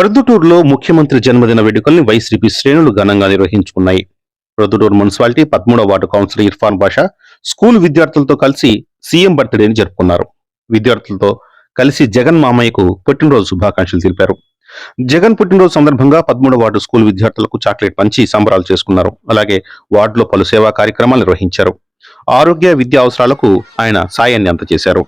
ప్రొద్దుటూరులో ముఖ్యమంత్రి జన్మదిన వేడుకల్ని వైసీపీ శ్రేణులు ఘనంగా నిర్వహించుకున్నాయి. ప్రొద్దుటూరు మున్సిపాలిటీ పదమూడవ ward councillor Irfan Basha school విద్యార్థులతో కలిసి సీఎం బర్త్డేని జరుపుకున్నారు. విద్యార్థులతో కలిసి జగన్ మామయ్యకు పుట్టినరోజు శుభాకాంక్షలు తెలిపారు. జగన్ పుట్టినరోజు సందర్భంగా పదమూడవ వార్డు స్కూల్ విద్యార్థులకు చాక్లెట్ పంచి సంబరాలు చేసుకున్నారు. అలాగే వార్డులో పలు సేవా కార్యక్రమాలు నిర్వహించారు. ఆరోగ్య విద్యా అవసరాలకు ఆయన సాయాన్ని అందజేశారు.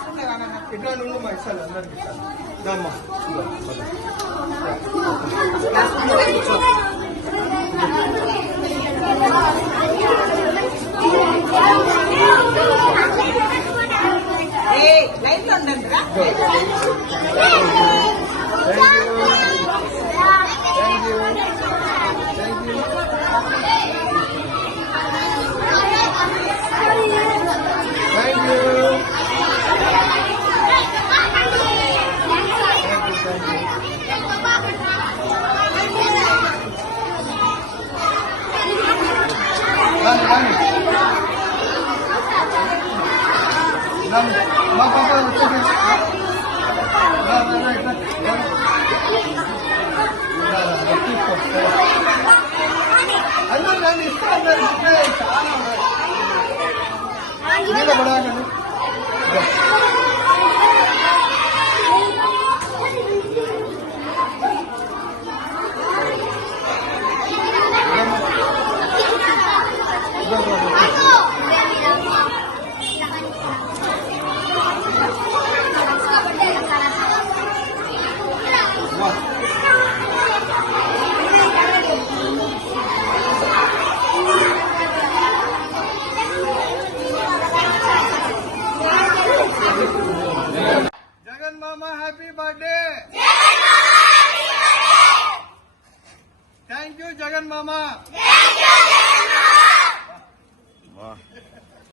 పోతుందంటే ఎంత ఇట్లా నుండి మా ఇస్తాను అందరికి ఇస్తాను దమ్మా లైఫ్ ఉండండి thank you Mama, mama, mama. Mama, happy birthday! Mama, happy birthday! Thank you, Jangan Mama. Thank you, Wow.